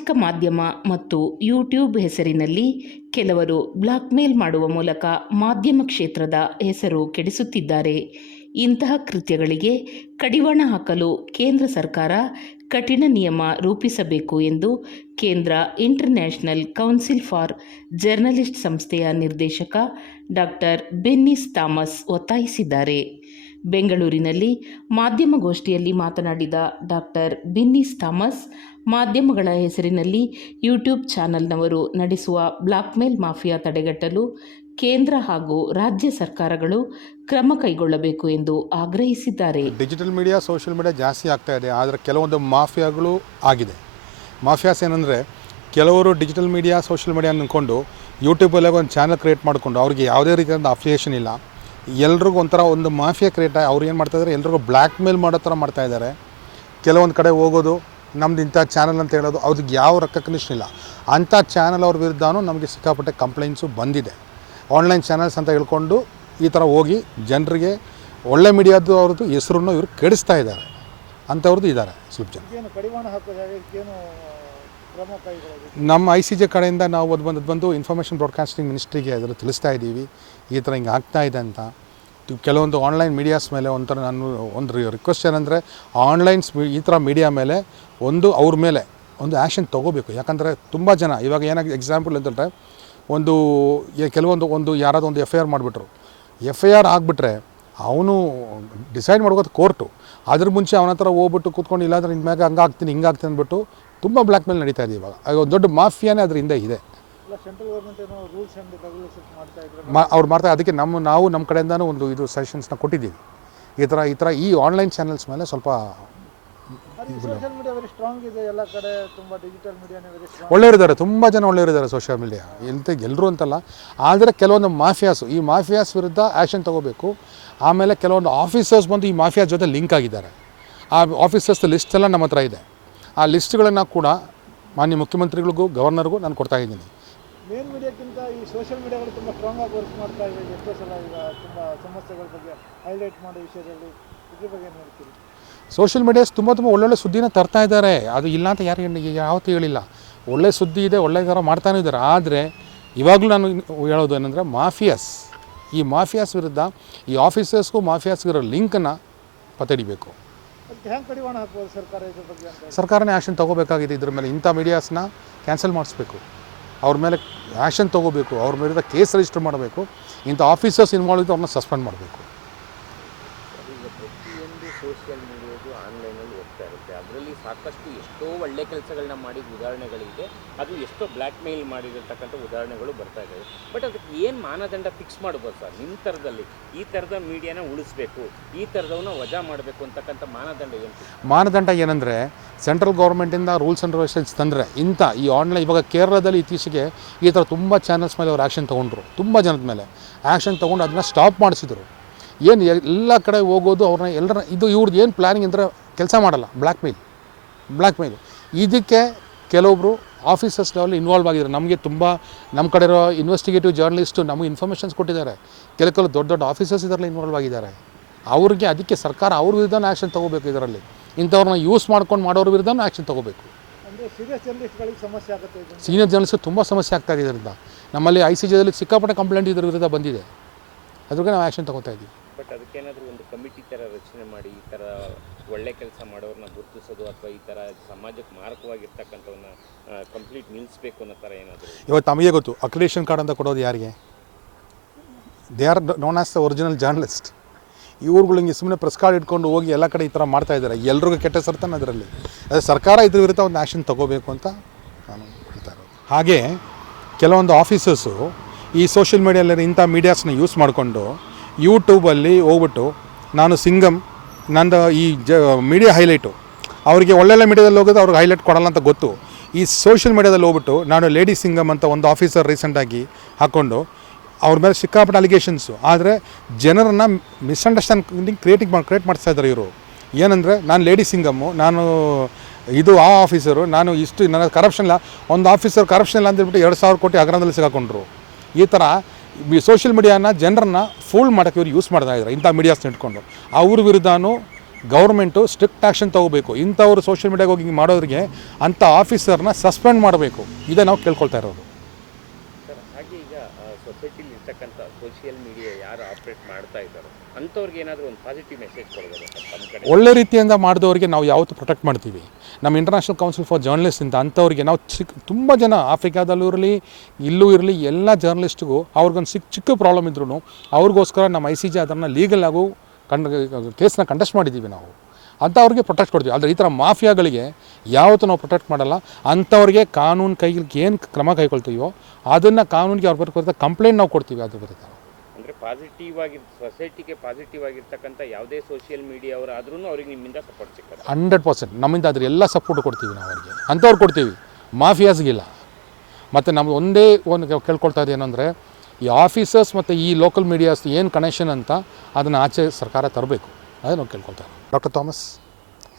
ಸಾಮಾಜಿಕ ಮಾಧ್ಯಮ ಮತ್ತು ಯೂಟ್ಯೂಬ್ ಹೆಸರಿನಲ್ಲಿ ಕೆಲವರು ಬ್ಲಾಕ್ಮೇಲ್ ಮಾಡುವ ಮೂಲಕ ಮಾಧ್ಯಮ ಕ್ಷೇತ್ರದ ಹೆಸರು ಕೆಡಿಸುತ್ತಿದ್ದಾರೆ. ಇಂತಹ ಕೃತ್ಯಗಳಿಗೆ ಕಡಿವಾಣ ಹಾಕಲು ಕೇಂದ್ರ ಸರ್ಕಾರ ಕಠಿಣ ನಿಯಮ ರೂಪಿಸಬೇಕು ಎಂದು ಕೇಂದ್ರ ಇಂಟರ್ನ್ಯಾಷನಲ್ ಕೌನ್ಸಿಲ್ ಫಾರ್ ಜರ್ನಲಿಸ್ಟ್ ಸಂಸ್ಥೆಯ ನಿರ್ದೇಶಕ ಡಾಕ್ಟರ್ ಬೆನ್ನಿಸ್ ಥಾಮಸ್ ಒತ್ತಾಯಿಸಿದ್ದಾರೆ. ಬೆಂಗಳೂರಿನಲ್ಲಿ ಮಾಧ್ಯಮಗೋಷ್ಠಿಯಲ್ಲಿ ಮಾತನಾಡಿದ ಡಾಕ್ಟರ್ ಬಿನ್ನಿಸ್ ಥಾಮಸ್, ಮಾಧ್ಯಮಗಳ ಹೆಸರಿನಲ್ಲಿ ಯೂಟ್ಯೂಬ್ ಚಾನೆಲ್ನವರು ನಡೆಸುವ ಬ್ಲಾಕ್ಮೇಲ್ ಮಾಫಿಯಾ ತಡೆಗಟ್ಟಲು ಕೇಂದ್ರ ಹಾಗೂ ರಾಜ್ಯ ಸರ್ಕಾರಗಳು ಕ್ರಮ ಕೈಗೊಳ್ಳಬೇಕು ಎಂದು ಆಗ್ರಹಿಸಿದ್ದಾರೆ. ಡಿಜಿಟಲ್ ಮೀಡಿಯಾ, ಸೋಷಿಯಲ್ ಮೀಡಿಯಾ ಜಾಸ್ತಿ ಆಗ್ತಾ ಇದೆ, ಆದರೆ ಕೆಲವೊಂದು ಮಾಫಿಯಾಗಳು ಆಗಿದೆ. ಮಾಫಿಯಾಸ್ ಏನಂದರೆ, ಕೆಲವರು ಡಿಜಿಟಲ್ ಮೀಡಿಯಾ, ಸೋಷಿಯಲ್ ಮೀಡಿಯಾ ಅಂದ್ಕೊಂಡು ಯೂಟ್ಯೂಬಲ್ಲಿ ಒಂದು ಚಾನಲ್ ಕ್ರಿಯೇಟ್ ಮಾಡಿಕೊಂಡು ಅವ್ರಿಗೆ ಯಾವುದೇ ರೀತಿಯಾದ ಅಫಿಲಿಯೇಷನ್ ಇಲ್ಲ. ಎಲ್ರಿಗೂ ಒಂಥರ ಒಂದು ಮಾಫಿಯಾ ಕ್ರಿಯೇಟ್ ಅವ್ರು ಏನು ಮಾಡ್ತಾಯಿದ್ದಾರೆ ಎಲ್ರಿಗೂ ಬ್ಲ್ಯಾಕ್ ಮೇಲ್ ಮಾಡೋ ಥರ ಮಾಡ್ತಾ ಇದ್ದಾರೆ ಕೆಲವೊಂದು ಕಡೆ ಹೋಗೋದು, ನಮ್ದು ಇಂಥ ಚಾನಲ್ ಅಂತ ಹೇಳೋದು, ಅವ್ರಿಗೆ ಯಾವ ರೆಕಗ್ನಿಷನ್ ಇಲ್ಲ. ಅಂಥ ಚಾನಲ್ ಅವ್ರ ವಿರುದ್ಧನೂ ನಮಗೆ ಸಿಕ್ಕಾಪಟ್ಟೆ ಕಂಪ್ಲೇಂಟ್ಸು ಬಂದಿದೆ. ಆನ್ಲೈನ್ ಚಾನಲ್ಸ್ ಅಂತ ಹೇಳ್ಕೊಂಡು ಈ ಥರ ಹೋಗಿ ಜನರಿಗೆ ಒಳ್ಳೆ ಮೀಡಿಯಾದ್ದು ಅವ್ರದ್ದು ಹೆಸರನ್ನು ಇವರು ಕೆಡಿಸ್ತಾ ಇದ್ದಾರೆ. ಅಂಥವ್ರದ್ದು ಇದ್ದಾರೆ ಸ್ವಲ್ಪ ಜನ ನಮ್ಮ ಐ ಸಿ ಜೆ ಕಡೆಯಿಂದ ನಾವು ಅದು ಬಂದು ಬಂದು ಇನ್ಫಾರ್ಮೇಷನ್ ಬ್ರಾಡ್ಕಾಸ್ಟಿಂಗ್ ಮಿನಿಸ್ಟ್ರಿಗೆ ಅದನ್ನು ತಿಳಿಸ್ತಾ ಇದ್ದೀವಿ. ಈ ಥರ ಹಿಂಗೆ ಆಗ್ತಾ ಇದೆ ಅಂತ. ಕೆಲವೊಂದು ಆನ್ಲೈನ್ ಮೀಡಿಯಾಸ್ ಮೇಲೆ ಒಂಥರ ನಾನು ಒಂದು ರಿಕ್ವೆಸ್ಟ್ ಏನಂದರೆ ಆನ್ಲೈನ್ಸ್ ಈ ಥರ ಮೀಡಿಯಾ ಮೇಲೆ ಒಂದು ಅವ್ರ ಮೇಲೆ ಒಂದು ಆ್ಯಕ್ಷನ್ ತೊಗೋಬೇಕು. ಯಾಕಂದರೆ ತುಂಬ ಜನ, ಇವಾಗ ಏನಾಗಿದೆ ಎಕ್ಸಾಂಪಲ್ ಅಂತಂದರೆ, ಒಂದು ಕೆಲವೊಂದು ಒಂದು ಯಾರಾದರೂ ಒಂದು ಎಫ್ ಐ ಆರ್ ಮಾಡಿಬಿಟ್ರು. ಎಫ್ ಐ ಆರ್ ಆಗಿಬಿಟ್ರೆ ಅವನು ಡಿಸೈಡ್ ಮಾಡ್ಕೋದು ಕೋರ್ಟು ಅದ್ರ ಮುಂಚೆ ಅವನ ಹತ್ರ ಹೋಗ್ಬಿಟ್ಟು ಕೂತ್ಕೊಂಡು ಇಲ್ಲಾಂದ್ರೆ ಇನ್ಮೇಲೆ ಮ್ಯಾಗ ಹಂಗೆ ಆಗ್ತೀನಿ ಹಿಂಗೆ ಆಗ್ತೀನಿ ಅಂದ್ಬಿಟ್ಟು ತುಂಬ ಬ್ಲ್ಯಾಕ್ ಮೇಲ್ ನಡೀತಾ ಇದೆ ಇವಾಗ. ಅದು ಒಂದು ದೊಡ್ಡ ಮಾಫಿಯಾನೇ ಅದರಿಂದ ಇದೆ. ಮಾಡ್ತಾ ಮಾ ಅವ್ರು ಮಾಡ್ತಾರೆ ಅದಕ್ಕೆ ನಮ್ಮ ನಾವು ನಮ್ಮ ಕಡೆಯಿಂದನೂ ಒಂದು ಇದು ಸಜೆಷನ್ಸ್ನ ಕೊಟ್ಟಿದ್ದೀವಿ. ಈ ಥರ ಈ ಥರ ಈ ಆನ್ಲೈನ್ ಚಾನೆಲ್ಸ್ ಮೇಲೆ ಸ್ವಲ್ಪ ಒಳ್ಳೆಯವರಿದ್ದಾರೆ. ತುಂಬ ಜನ ಒಳ್ಳೆಯವರಿದ್ದಾರೆ ಸೋಷಿಯಲ್ ಮೀಡಿಯಾ ಎಂತ ಎಲ್ಲರೂ ಅಂತಲ್ಲ. ಆದರೆ ಕೆಲವೊಂದು ಮಾಫಿಯಾಸು ಈ ಮಾಫಿಯಾಸ್ ವಿರುದ್ಧ ಆ್ಯಕ್ಷನ್ ತಗೋಬೇಕು. ಆಮೇಲೆ ಕೆಲವೊಂದು ಆಫೀಸರ್ಸ್ ಬಂದು ಈ ಮಾಫಿಯಾ ಜೊತೆ ಲಿಂಕ್ ಆಗಿದ್ದಾರೆ. ಆ ಆಫೀಸರ್ಸ್ ಲಿಸ್ಟ್ ಎಲ್ಲ ನಮ್ಮ ಹತ್ರ ಇದೆ. ಆ ಲಿಸ್ಟ್ಗಳನ್ನು ಕೂಡ ಮಾನ್ಯ ಮುಖ್ಯಮಂತ್ರಿಗಳಿಗೂ ಗವರ್ನರ್ಗೂ ನಾನು ಕೊಡ್ತಾ ಇದ್ದೀನಿ. ಮೇನ್ ಮೀಡಿಯಾಕ್ಕಿಂತ ಈ ಸೋಷಿಯಲ್ ಮೀಡಿಯಾಗಳು ತುಂಬ ಸ್ಟ್ರಾಂಗ್ ಆಗಿ ವರ್ಕ್ ಮಾಡ್ತಾ ಇದೆ ಎಷ್ಟೋ ಸಲ ಈಗ ತುಂಬ ಸಮಸ್ಯೆಗಳ ಬಗ್ಗೆ ಹೈಲೈಟ್ ಮಾಡೋ ವಿಷಯದಲ್ಲಿ ಇದ್ರ ಬಗ್ಗೆ ಏನು ಹೇಳ್ತೀರಿ? ಸೋಷಿಯಲ್ ಮೀಡಿಯಾಸ್ ತುಂಬ ತುಂಬ ಒಳ್ಳೊಳ್ಳೆ ಸುದ್ದಿನ ತರ್ತಾ ಇದ್ದಾರೆ. ಅದು ಇಲ್ಲ ಅಂತ ಯಾರು ಯಾವತ್ತೂ ಹೇಳಿಲ್ಲ. ಒಳ್ಳೆ ಸುದ್ದಿ ಇದೆ ಒಳ್ಳೆ ಥರ ಮಾಡ್ತಾನೆ ಇದ್ದಾರೆ. ಆದರೆ ಇವಾಗಲೂ ನಾನು ಹೇಳೋದು ಏನಂದರೆ ಮಾಫಿಯಾಸ್. ಈ ಮಾಫಿಯಾಸ್ ವಿರುದ್ಧ ಈ ಆಫೀಸರ್ಸ್ಗೂ ಮಾಫಿಯಾಸ್ಗಿರೋ ಲಿಂಕನ್ನು ಪತ್ತೆ ಹೆಂಗೆ ಕಡಿವಾಣ ಇದ್ರ ಸರ್ಕಾರನೇ ಆ್ಯಕ್ಷನ್ ತೊಗೋಬೇಕಾಗಿದೆ ಇದ್ರ ಮೇಲೆ ಇಂಥ ಮೀಡಿಯಾಸ್ನ ಕ್ಯಾನ್ಸಲ್ ಮಾಡಿಸ್ಬೇಕು. ಅವ್ರ ಮೇಲೆ ಆ್ಯಕ್ಷನ್ ತೊಗೋಬೇಕು, ಅವ್ರ ಮೇಲೆ ಕೇಸ್ ರಿಜಿಸ್ಟರ್ ಮಾಡಬೇಕು, ಇಂಥ ಆಫೀಸರ್ಸ್ ಇನ್ವಾಲ್ವ್ ಇದ್ದು ಅವ್ರನ್ನ ಸಸ್ಪೆಂಡ್ ಮಾಡಬೇಕು. ಸಾಕಷ್ಟು ಎಷ್ಟೋ ಒಳ್ಳೆ ಕೆಲಸಗಳನ್ನ ಮಾಡಿದ ಉದಾಹರಣೆಗಳಿದೆ. ಅದು ಎಷ್ಟೋ ಬ್ಲ್ಯಾಕ್ ಮೇಲ್ ಮಾಡಿರತಕ್ಕಂಥ ಉದಾಹರಣೆಗಳು ಬರ್ತಾ ಇದ್ದಾವೆ ಬಟ್ ಅದಕ್ಕೆ ಏನು ಮಾನದಂಡ ಫಿಕ್ಸ್ ಮಾಡ್ಬೋದು ಸರ್? ನಿಮ್ಮ ಥರದಲ್ಲಿ ಈ ಥರದ ಮೀಡಿಯಾನ ಉಳಿಸ್ಬೇಕು, ಈ ಥರದವನ್ನ ವಜಾ ಮಾಡಬೇಕು ಅಂತಕ್ಕಂಥ ಮಾನದಂಡ ಏನು ಮಾನದಂಡ ಏನಂದರೆ, ಸೆಂಟ್ರಲ್ ಗೌರ್ಮೆಂಟಿಂದ ರೂಲ್ಸ್ ಆ್ಯಂಡ್ ರೆಗ್ಯುಲೇಷನ್ಸ್ ತಂದರೆ ಇಂಥ ಈ ಆನ್ಲೈನ್, ಇವಾಗ ಕೇರಳದಲ್ಲಿ ಇತ್ತೀಚೆಗೆ ಈ ಥರ ತುಂಬ ಚಾನಲ್ಸ್ ಮೇಲೆ ಅವ್ರು ಆ್ಯಕ್ಷನ್ ತೊಗೊಂಡ್ರು. ತುಂಬ ಜನದ ಮೇಲೆ ಆ್ಯಕ್ಷನ್ ತೊಗೊಂಡು ಅದನ್ನ ಸ್ಟಾಪ್ ಮಾಡಿಸಿದ್ರು. ಏನು ಎಲ್ಲ ಕಡೆ ಹೋಗೋದು ಅವ್ರನ್ನ ಎಲ್ಲರ ಇದು ಇವ್ರದ್ದು ಏನು ಪ್ಲ್ಯಾನಿಂಗ್ ಅಂದರೆ ಕೆಲಸ ಮಾಡಲ್ಲ ಬ್ಲ್ಯಾಕ್ ಮೇಲ್ ಬ್ಲ್ಯಾಕ್ ಮೇಲ್ ಇದಕ್ಕೆ ಕೆಲವೊಬ್ಬರು ಆಫೀಸರ್ಸ್ ಲೆವೆಲ್ ಇನ್ವಾಲ್ವ್ ಆಗಿದ್ದಾರೆ. ನಮಗೆ ತುಂಬ ನಮ್ಮ ಕಡೆ ಇರೋ ಇನ್ವೆಸ್ಟಿಗೇಟಿವ್ ಜರ್ನಲಿಸ್ಟು ನಮಗೆ ಇನ್ಫಾರ್ಮೇಷನ್ಸ್ ಕೊಟ್ಟಿದ್ದಾರೆ. ಕೆಲವು ಕೆಲವು ದೊಡ್ಡ ದೊಡ್ಡ ಆಫೀಸರ್ಸ್ ಇದರಲ್ಲಿ ಇನ್ವಾಲ್ವ್ ಆಗಿದ್ದಾರೆ. ಅವ್ರಿಗೆ ಅದಕ್ಕೆ ಸರ್ಕಾರ ಅವ್ರ ವಿರುದ್ಧನೂ ಆ್ಯಕ್ಷನ್ ತೊಗೋಬೇಕು ಇದರಲ್ಲಿ. ಇಂಥವ್ರನ್ನ ಯೂಸ್ ಮಾಡ್ಕೊಂಡು ಮಾಡೋರ ವಿರುದ್ಧನೂ ಆ್ಯಕ್ಷನ್ ತೊಗೋಬೇಕು. ಸೀನಿಯರ್ ಜರ್ನಲಿಸ್ಟ್ ತುಂಬ ಸಮಸ್ಯೆ ಆಗ್ತಾ ಇದೆ ಇದರಿಂದ. ನಮ್ಮಲ್ಲಿ ಐ ಸಿ ಜಿದಲ್ಲಿ ಸಿಕ್ಕಾಪಟ್ಟೆ ಕಂಪ್ಲೇಂಟ್ ಇದ್ರ ವಿರುದ್ಧ ಬಂದಿದೆ. ಅದ್ರಿಗೆ ನಾವು ಆ್ಯಕ್ಷನ್ ತೊಗೋತಾ ಇದ್ದೀವಿ ಬಟ್ ಅದಕ್ಕೇನಾದರೂ ಒಂದು ಕಮಿಟಿ ಥರ ರಚನೆ ಮಾಡಿ ಈ ಥರ ಒಳ್ಳೆ ಕೆಲಸ ಮಾಡೋರನ್ನ ಗುರುತಿಸೋದು ಅಥವಾ ಈ ಥರ ಸಮಾಜಕ್ಕೆ ಮಾರಕವಾಗಿರ್ತಕ್ಕಂಥವನ್ನ ಕಂಪ್ಲೀಟ್ ನಿಲ್ಲಿಸ್ಬೇಕು ಅನ್ನೋ ಥರ ಏನಾದರೂ ಇವತ್ತು ನಮಗೆ ಗೊತ್ತು ಅಕ್ರಿಡೇಷನ್ ಕಾರ್ಡ್ ಅಂತ ಕೊಡೋದು ಯಾರಿಗೆ? They are known as the original journalist ಇವ್ರುಗಳು ಹಿಂಗೆ ಸುಮ್ಮನೆ ಪ್ರೆಸ್ ಕಾರ್ಡ್ ಇಟ್ಕೊಂಡು ಹೋಗಿ ಎಲ್ಲ ಕಡೆ ಈ ಥರ ಮಾಡ್ತಾ ಇದ್ದಾರೆ. ಎಲ್ರಿಗೂ ಕೆಟ್ಟ ಸರ್ತಾನೆ ಅದರಲ್ಲಿ. ಅದೇ ಸರ್ಕಾರ ಇದ್ರ ವಿರುದ್ಧ ಒಂದು ಆ್ಯಕ್ಷನ್ ತೊಗೋಬೇಕು ಅಂತ ನಾನು ಹೇಳ್ತಾ ಇರೋದು. ಹಾಗೆ ಕೆಲವೊಂದು ಆಫೀಸರ್ಸು ಈ ಸೋಷಿಯಲ್ ಮೀಡಿಯಲ್ಲಿ ಇಂಥ ಮೀಡಿಯಾಸ್ನ ಯೂಸ್ ಮಾಡಿಕೊಂಡು ಯೂಟ್ಯೂಬಲ್ಲಿ ಹೋಗ್ಬಿಟ್ಟು, ನಾನು ಸಿಂಗಮ್ ನಂದು ಈ ಜ ಮೀಡಿಯಾ ಹೈಲೈಟು ಅವರಿಗೆ ಒಳ್ಳೊಳ್ಳೆ ಮೀಡಿಯಾದಲ್ಲಿ ಹೋಗೋದು ಅವ್ರಿಗೆ ಹೈಲೈಟ್ ಕೊಡಲ್ಲ ಅಂತ ಗೊತ್ತು. ಈ ಸೋಷಿಯಲ್ ಮೀಡಿಯಾದಲ್ಲಿ ಹೋಗ್ಬಿಟ್ಟು ನಾನು ಲೇಡಿ ಸಿಂಗಮ್ ಅಂತ ಒಂದು ಆಫೀಸರ್ ರೀಸೆಂಟಾಗಿ ಹಾಕ್ಕೊಂಡು ಅವ್ರ ಮೇಲೆ ಸಿಕ್ಕಾಪಟ್ಟೆ ಅಲಿಗೇಷನ್ಸು ಆದರೆ ಜನರನ್ನು ಮಿಸ್ಅಂಡರ್ಸ್ಟ್ಯಾಂಡಿಂಗ್ ಕ್ರಿಯೇಟಿಂಗ್ ಮಾಡಿ ಕ್ರಿಯೇಟ್ ಮಾಡ್ತಾ ಇದ್ದಾರೆ ಇವರು. ಏನಂದರೆ ನಾನು ಲೇಡಿ ಸಿಂಗಮ್ಮು ನಾನು ಇದು ಆ ಆಫೀಸರು ನಾನು ಇಷ್ಟು ನನ್ನ ಕರಪ್ಷನ್ ಇಲ್ಲ ಒಂದು ಆಫೀಸರ್ ಕರಪ್ಷನ್ ಇಲ್ಲ ಅಂತೇಳ್ಬಿಟ್ಟು ಎರಡು ಸಾವಿರ ಕೋಟಿ ಹಗರಣದಲ್ಲಿ ಸಿಗಾಕೊಂಡ್ರು ಈ ಥರ ಸೋಷಿಯಲ್ ಮೀಡಿಯಾನ ಜನರನ್ನ ಫೂಲ್ ಮಾಡೋಕ್ಕೆ ಇವ್ರು ಯೂಸ್ ಮಾಡ್ತಾ ಇದ್ದಾರೆ ಇಂಥ ಮೀಡಿಯಾಸ್ನ ಇಟ್ಕೊಂಡು. ಅವ್ರ ವಿರುದ್ಧನೂ ಗೌರ್ಮೆಂಟು ಸ್ಟ್ರಿಕ್ಟ್ ಆ್ಯಕ್ಷನ್ ತೊಗೋಬೇಕು. ಇಂಥವ್ರು ಸೋಷಿಯಲ್ ಮೀಡಿಯಾಗೆ ಹೋಗಿ ಹಿಂಗೆ ಮಾಡೋರಿಗೆ ಅಂಥ ಆಫೀಸರ್ನ ಸಸ್ಪೆಂಡ್ ಮಾಡಬೇಕು. ಇದೇ ನಾವು ಕೇಳ್ಕೊಳ್ತಾ ಇರೋದು. ಹಾಗೆ ಈಗ ಸೊಸೈಟಿಲಿ ಇರ್ತಕ್ಕಂಥ ಸೋಷಿಯಲ್ ಮೀಡಿಯಾ ಯಾರು ಆಪ್ರೇಟ್ ಮಾಡ್ತಾ ಇದ್ದಾರೋ, ಅಂಥವ್ರಿಗೆ ಏನಾದರೂ ಒಂದು ಪಾಸಿಟಿವ್ ಮೆಸೇಜ್ ಕೊಡ್ಬೋದು ಸರ್ ತಮ್ಮ ಕಡೆ? ಒಳ್ಳೆ ರೀತಿಯಿಂದ ಮಾಡಿದವ್ರಿಗೆ ನಾವು ಯಾವತ್ತು ಪ್ರೊಟೆಕ್ಟ್ ಮಾಡ್ತೀವಿ. ನಮ್ಮ ಇಂಟರ್ನ್ಯಾಷನಲ್ ಕೌನ್ಸಿಲ್ ಫಾರ್ ಜರ್ನಲಿಸ್ಟ್ ಅಂತ ಅಂಥವ್ರಿಗೆ ನಾವು ಚಿಕ್ಕ ತುಂಬ ಜನ ಆಫ್ರಿಕಾದಲ್ಲೂ ಇರಲಿ, ಇಲ್ಲೂ ಇರಲಿ, ಎಲ್ಲ ಜರ್ನಲಿಸ್ಟ್ಗೂ ಅವ್ರಿಗೊಂದು ಸಿಕ್ಕ ಚಿಕ್ಕ ಪ್ರಾಬ್ಲಮ್ ಇದ್ರೂ ಅವ್ರಿಗೋಸ್ಕರ ನಮ್ಮ ಐ ಸಿ ಜಿ ಅದನ್ನು ಲೀಗಲ್ ಆಗು, ಕಂಡ ಕೇಸನ್ನ ಕಂಟೆಸ್ಟ್ ಮಾಡಿದ್ದೀವಿ ನಾವು. ಅಂಥವ್ರಿಗೆ ಪ್ರೊಟೆಕ್ಟ್ ಕೊಡ್ತೀವಿ. ಆದರೆ ಈ ಥರ ಮಾಫಿಯಾಗಳಿಗೆ ಯಾವತ್ತೂ ನಾವು ಪ್ರೊಟೆಕ್ಟ್ ಮಾಡಲ್ಲ. ಅಂಥವ್ರಿಗೆ ಕಾನೂನು ಕೈಗೆ ಏನು ಕ್ರಮ ಕೈಗೊಳ್ತೀವೋ ಅದನ್ನು ಕಾನೂನಿಗೆ ಅವ್ರ ವಿರುದ್ಧ ಕಂಪ್ಲೇಂಟ್ ನಾವು ಕೊಡ್ತೀವಿ ಅದ್ರ ಬರುತ್ತೆ ಅಂದರೆ ಪಾಸಿಟಿವ್ ಆಗಿ ಸೊಸೈಟಿಗೆ ಪಾಸಿಟಿವ್ ಆಗಿರ್ತಕ್ಕಂಥ ಯಾವುದೇ ಸೋಷಿಯಲ್ ಮೀಡಿಯಾ ಅವರು ಆದ್ರೂ ಅವ್ರಿಗೆ ನಿಮ್ಮಿಂದ ಸಪೋರ್ಟ್ ಸಿಗ್ತದೆ ಹಂಡ್ರೆಡ್ ಪರ್ಸೆಂಟ್ ನಮ್ಮಿಂದ ಅದ್ರ ಎಲ್ಲ ಸಪೋರ್ಟ್ ಕೊಡ್ತೀವಿ ನಾವು ಅವ್ರಿಗೆ. ಅಂಥವ್ರು ಕೊಡ್ತೀವಿ. ಮಾಫಿಯಾಸ್ಗಿಲ್ಲ. ಮತ್ತು ನಮ್ದು ಒಂದೇ ಒಂದು ಕೇಳ್ಕೊಳ್ತಾ ಇದೆ ಏನಂದರೆ ಈ ಆಫೀಸರ್ಸ್ ಮತ್ತು ಈ ಲೋಕಲ್ ಮೀಡಿಯಾಸ್ ಏನು ಕನೆಕ್ಷನ್ ಅಂತ ಅದನ್ನು ಆಚೆ ಸರ್ಕಾರ ತರಬೇಕು. ಅದನ್ನು ಕೇಳ್ಕೊಳ್ತಾ doctor Thomas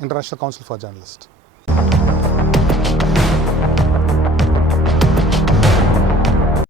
international council for journalist